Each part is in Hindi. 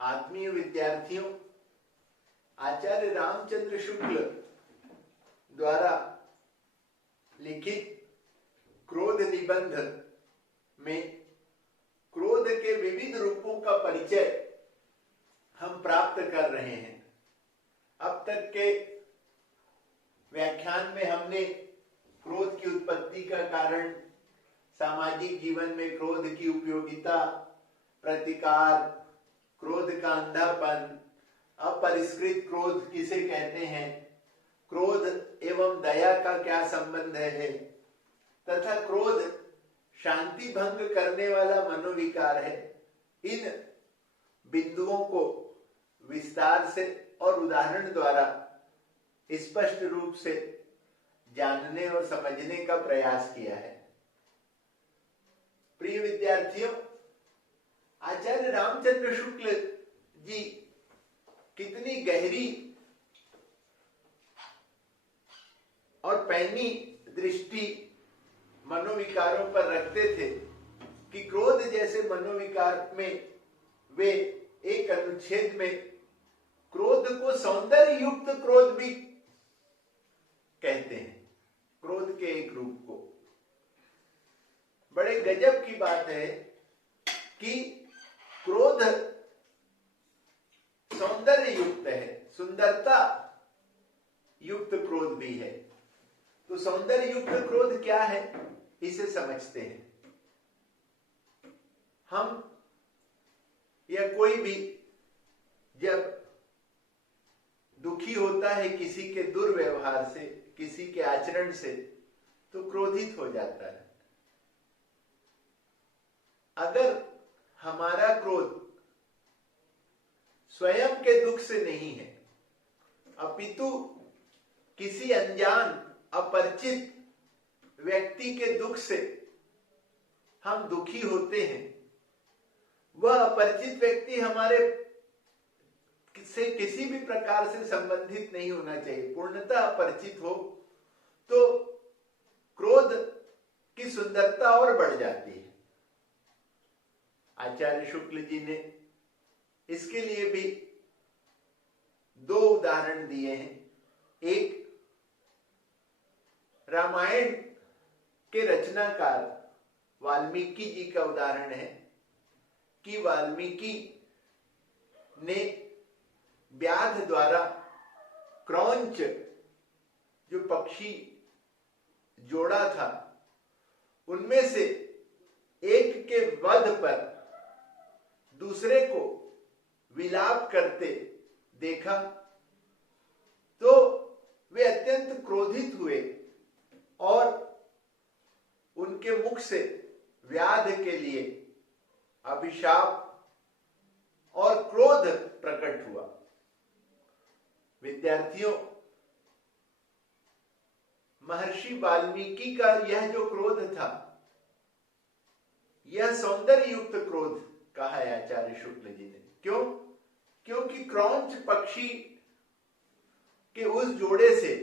आत्मीय विद्यार्थियों, आचार्य रामचंद्र शुक्ल द्वारा लिखित क्रोध निबंध में क्रोध के विविध रूपों का परिचय हम प्राप्त कर रहे हैं। अब तक के व्याख्यान में हमने क्रोध की उत्पत्ति का कारण, सामाजिक जीवन में क्रोध की उपयोगिता, प्रतिकार, क्रोध का अंधापन, अपरिष्कृत क्रोध किसे कहते हैं, क्रोध एवं दया का क्या संबंध है, तथा क्रोध शांति भंग करने वाला मनोविकार है। इन बिंदुओं को विस्तार से और उदाहरण द्वारा स्पष्ट रूप से जानने और समझने का प्रयास किया है। प्रिय विद्यार्थियों, आचार्य रामचंद्र शुक्ल जी कितनी गहरी और पैनी दृष्टि मनोविकारों पर रखते थे कि क्रोध जैसे मनोविकार में वे एक अनुच्छेद में क्रोध को सौंदर्य युक्त क्रोध भी कहते हैं। क्रोध के एक रूप को बड़े गजब की बात है कि क्रोध सौंदर्य युक्त है, सुंदरता युक्त क्रोध भी है। तो सौंदर्य युक्त क्रोध क्या है, इसे समझते हैं। हम या कोई भी जब दुखी होता है किसी के दुर्व्यवहार से, किसी के आचरण से, तो क्रोधित हो जाता है। अगर हमारा क्रोध स्वयं के दुख से नहीं है, अपितु किसी अनजान अपरिचित व्यक्ति के दुख से हम दुखी होते हैं, वह अपरिचित व्यक्ति हमारे से किसी भी प्रकार से संबंधित नहीं होना चाहिए, पूर्णतः अपरिचित हो, तो क्रोध की सुंदरता और बढ़ जाती है। आचार्य शुक्ल जी ने इसके लिए भी दो उदाहरण दिए हैं। एक रामायण के रचनाकार वाल्मीकि जी का उदाहरण है कि वाल्मीकि ने व्याध द्वारा क्रौंच जो पक्षी जोड़ा था, उनमें से एक के वध पर दूसरे को विलाप करते देखा तो वे अत्यंत क्रोधित हुए और उनके मुख से व्याध के लिए अभिशाप और क्रोध प्रकट हुआ। विद्यार्थियों, महर्षि वाल्मीकि का यह जो क्रोध था, यह सौंदर्य युक्त क्रोध कहा है आचार्य शुक्ल जी ने। क्यों? क्योंकि क्रौंच पक्षी के उस जोड़े से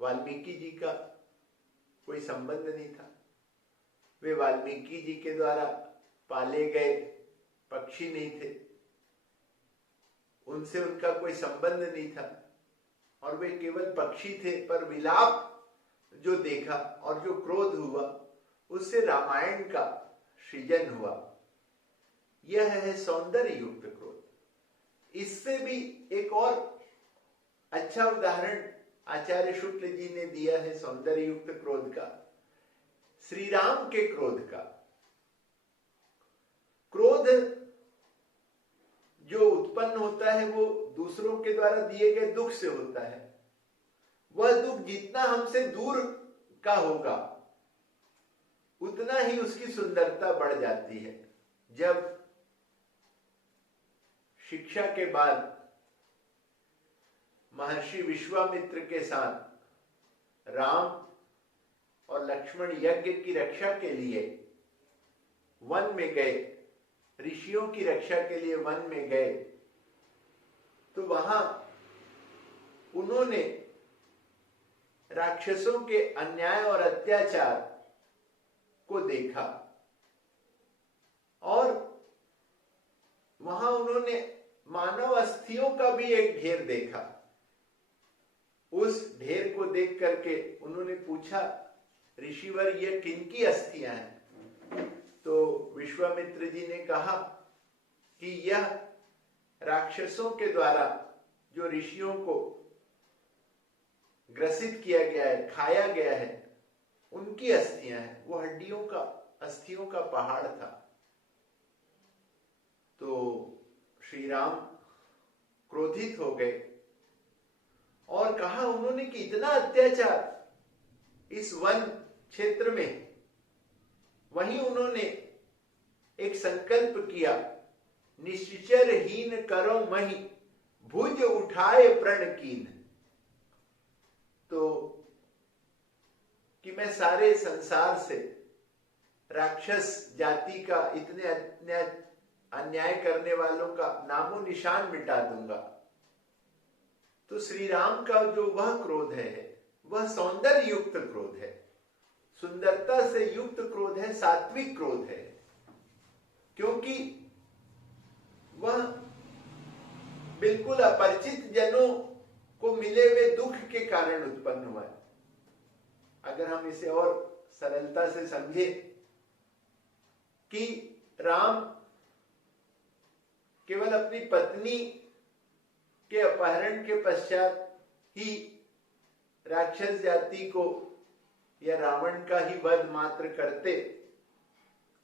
वाल्मीकि जी का कोई संबंध नहीं था। वे वाल्मीकि जी के द्वारा पाले गए पक्षी नहीं थे, उनसे उनका कोई संबंध नहीं था और वे केवल पक्षी थे। पर विलाप जो देखा और जो क्रोध हुआ, उससे रामायण का सृजन हुआ। यह है सौंदर्य युक्त क्रोध। इससे भी एक और अच्छा उदाहरण आचार्य शुक्ल जी ने दिया है सौंदर्य युक्त क्रोध का, श्री राम के क्रोध का। क्रोध जो उत्पन्न होता है वो दूसरों के द्वारा दिए गए दुख से होता है। वह दुख जितना हमसे दूर का होगा, उतना ही उसकी सुंदरता बढ़ जाती है। जब शिक्षा के बाद महर्षि विश्वामित्र के साथ राम और लक्ष्मण यज्ञ की रक्षा के लिए वन में गए, ऋषियों की रक्षा के लिए वन में गए, तो वहां उन्होंने राक्षसों के अन्याय और अत्याचार को देखा और उन्होंने मानव अस्थियों का भी एक ढेर देखा। उस ढेर को देख करके उन्होंने पूछा, ऋषिवर ये किनकी अस्थियां हैं? तो विश्वामित्र जी ने कहा कि यह राक्षसों के द्वारा जो ऋषियों को ग्रसित किया गया है, खाया गया है, उनकी अस्थियां हैं। वो हड्डियों का, अस्थियों का पहाड़ था। तो श्री राम क्रोधित हो गए और कहा उन्होंने कि इतना अत्याचार इस वन क्षेत्र में। वहीं उन्होंने एक संकल्प किया, निश्चरहीन करो मही भुज उठाए प्रण कीन। तो कि मैं सारे संसार से राक्षस जाति का, इतने अन्याय करने वालों का नामो निशान मिटा दूंगा। तो श्री राम का जो वह क्रोध है, वह सौंदर्य युक्त क्रोध है, सुंदरता से युक्त क्रोध है, सात्विक क्रोध है। क्योंकि वह बिल्कुल अपरिचित जनों को मिले हुए दुख के कारण उत्पन्न हुआ है। अगर हम इसे और सरलता से समझे कि राम केवल अपनी पत्नी के अपहरण के पश्चात ही राक्षस जाति को या रावण का ही वध मात्र करते,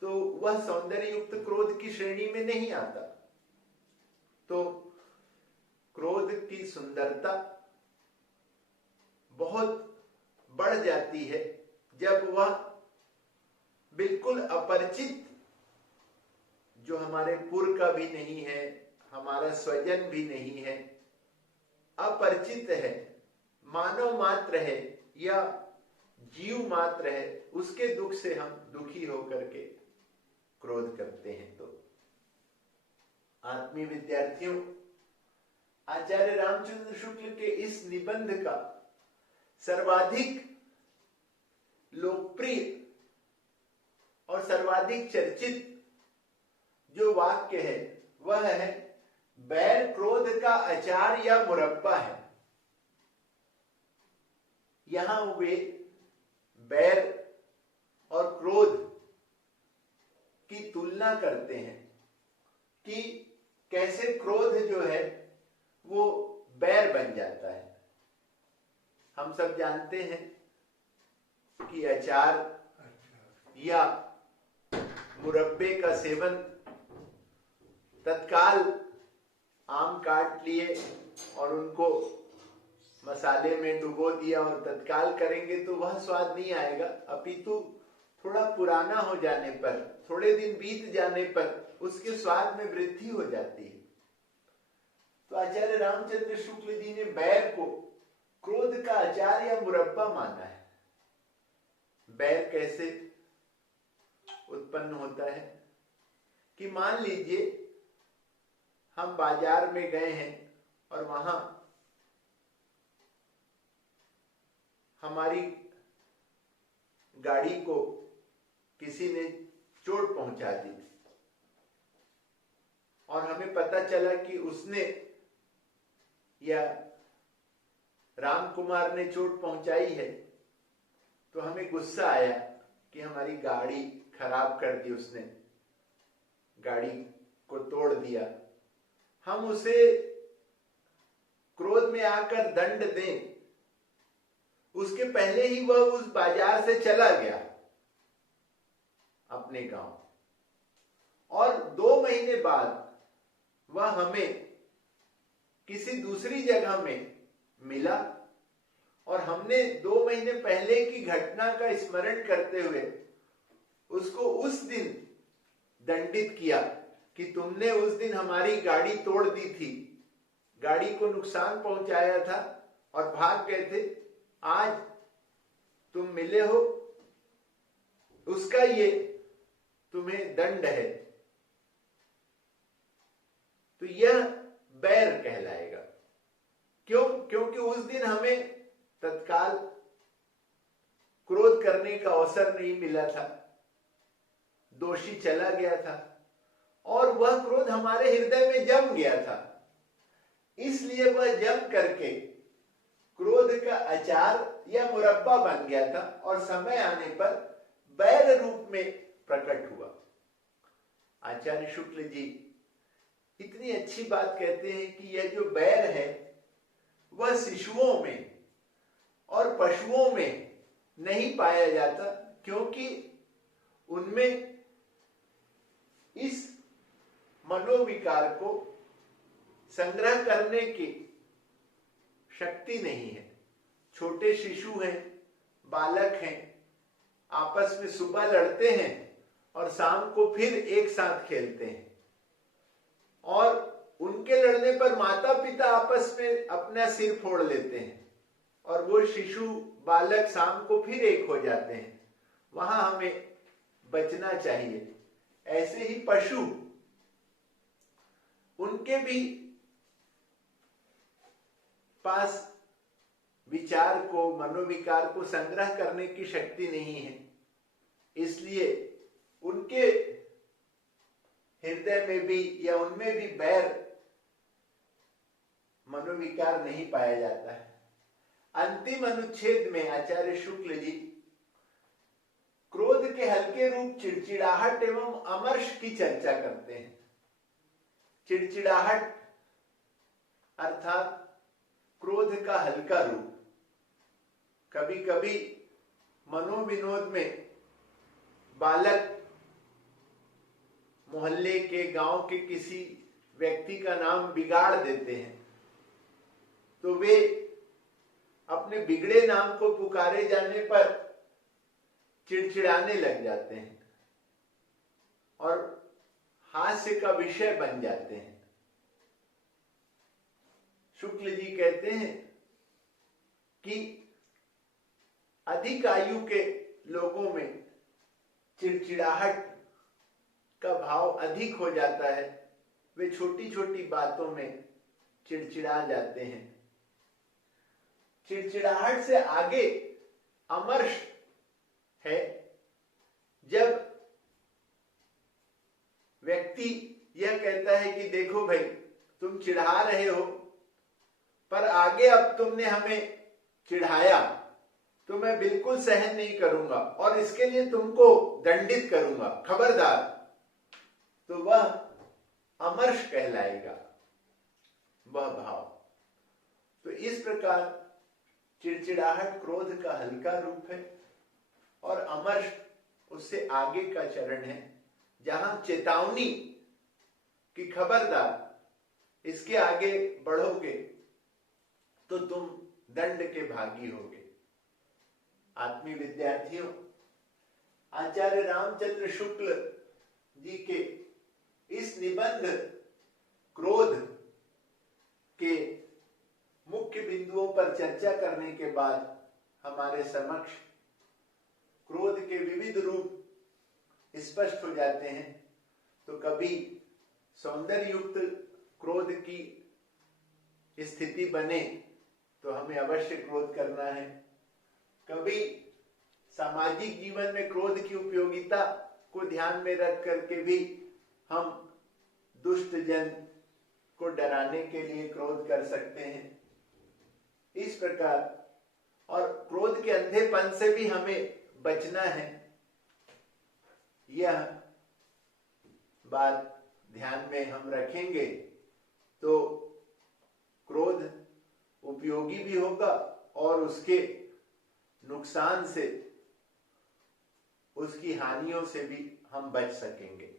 तो वह सौंदर्य युक्त क्रोध की श्रेणी में नहीं आता। तो क्रोध की सुंदरता बहुत बढ़ जाती है जब वह बिल्कुल अपरिचित, जो हमारे पुर का भी नहीं है, हमारा स्वजन भी नहीं है, अपरिचित है, मानव मात्र है या जीव मात्र है, उसके दुख से हम दुखी होकर के क्रोध करते हैं। तो आत्मीय विद्यार्थियों, आचार्य रामचंद्र शुक्ल के इस निबंध का सर्वाधिक लोकप्रिय और सर्वाधिक चर्चित जो वाक्य है वह है, बैर क्रोध का अचार या मुरब्बा है। यहां वे बैर और क्रोध की तुलना करते हैं कि कैसे क्रोध जो है वो बैर बन जाता है। हम सब जानते हैं कि अचार या मुरब्बे का सेवन, तत्काल आम काट लिए और उनको मसाले में डुबो दिया और तत्काल करेंगे तो वह स्वाद नहीं आएगा, अपितु थोड़ा पुराना हो जाने पर, थोड़े दिन बीत जाने पर उसके स्वाद में वृद्धि हो जाती है। तो आचार्य रामचंद्र शुक्ल जी ने बैर को क्रोध का अचार या मुरब्बा माना है। बैर कैसे उत्पन्न होता है कि मान लीजिए हम बाजार में गए हैं और वहां हमारी गाड़ी को किसी ने चोट पहुंचा दी और हमें पता चला कि उसने या राम कुमार ने चोट पहुंचाई है। तो हमें गुस्सा आया कि हमारी गाड़ी खराब कर दी उसने, गाड़ी को तोड़ दिया। हम उसे क्रोध में आकर दंड दें, उसके पहले ही वह उस बाजार से चला गया अपने गांव, और 2 महीने बाद वह हमें किसी दूसरी जगह में मिला और हमने 2 महीने पहले की घटना का स्मरण करते हुए उसको उस दिन दंडित किया कि तुमने उस दिन हमारी गाड़ी तोड़ दी थी, गाड़ी को नुकसान पहुंचाया था और भाग गए थे, आज तुम मिले हो, उसका ये तुम्हें दंड है। तो यह बैर कहलाएगा। क्यों? क्योंकि उस दिन हमें तत्काल क्रोध करने का अवसर नहीं मिला था, दोषी चला गया था और वह क्रोध हमारे हृदय में जम गया था, इसलिए वह जम करके क्रोध का अचार या मुरब्बा बन गया था और समय आने पर बैर रूप में प्रकट हुआ। आचार्य शुक्ल जी इतनी अच्छी बात कहते हैं कि यह जो बैर है वह शिशुओं में और पशुओं में नहीं पाया जाता, क्योंकि उनमें इस मनोविकार को संग्रह करने की शक्ति नहीं है। छोटे शिशु हैं, बालक हैं, आपस में सुबह लड़ते हैं और शाम को फिर एक साथ खेलते हैं, और उनके लड़ने पर माता पिता आपस में अपना सिर फोड़ लेते हैं और वो शिशु बालक शाम को फिर एक हो जाते हैं। वहां हमें बचना चाहिए। ऐसे ही पशु, उनके भी पास विचार को, मनोविकार को संग्रह करने की शक्ति नहीं है, इसलिए उनके हृदय में भी या उनमें भी बैर, मनोविकार नहीं पाया जाता है। अंतिम अनुच्छेद में आचार्य शुक्ल जी क्रोध के हल्के रूप चिड़चिड़ाहट एवं अमर्ष की चर्चा करते हैं। चिड़चिड़ाहट अर्थात क्रोध का हल्का रूप। कभी कभी मनोविनोद में बालक मोहल्ले के, गांव के किसी व्यक्ति का नाम बिगाड़ देते हैं, तो वे अपने बिगड़े नाम को पुकारे जाने पर चिड़चिड़ाने लग जाते हैं और हास्य का विषय बन जाते हैं। शुक्ल जी कहते हैं कि अधिक आयु के लोगों में चिड़चिड़ाहट का भाव अधिक हो जाता है। वे छोटी छोटी बातों में चिड़चिड़ा जाते हैं। चिड़चिड़ाहट से आगे अमर्ष है, जब व्यक्ति यह कहता है कि देखो भाई, तुम चिढ़ा रहे हो, पर आगे अब तुमने हमें चिढ़ाया तो मैं बिल्कुल सहन नहीं करूंगा और इसके लिए तुमको दंडित करूंगा, खबरदार। तो वह अमर्ष कहलाएगा, वह भाव। तो इस प्रकार चिड़चिड़ाहट क्रोध का हल्का रूप है और अमर्ष उससे आगे का चरण है, जहां चेतावनी कि खबरदार, इसके आगे बढ़ोगे तो तुम दंड के भागी होगे। आत्मीय विद्यार्थियों, आचार्य रामचंद्र शुक्ल जी के इस निबंध क्रोध के मुख्य बिंदुओं पर चर्चा करने के बाद हमारे समक्ष क्रोध के विविध रूप स्पष्ट हो जाते हैं। तो कभी सौंदर्य युक्त क्रोध की स्थिति बने तो हमें अवश्य क्रोध करना है। कभी सामाजिक जीवन में क्रोध की उपयोगिता को ध्यान में रख करके भी हम दुष्ट जन को डराने के लिए क्रोध कर सकते हैं। इस प्रकार, और क्रोध के अंधेपन से भी हमें बचना है। यह बात ध्यान में हम रखेंगे तो क्रोध उपयोगी भी होगा और उसके नुकसान से, उसकी हानियों से भी हम बच सकेंगे।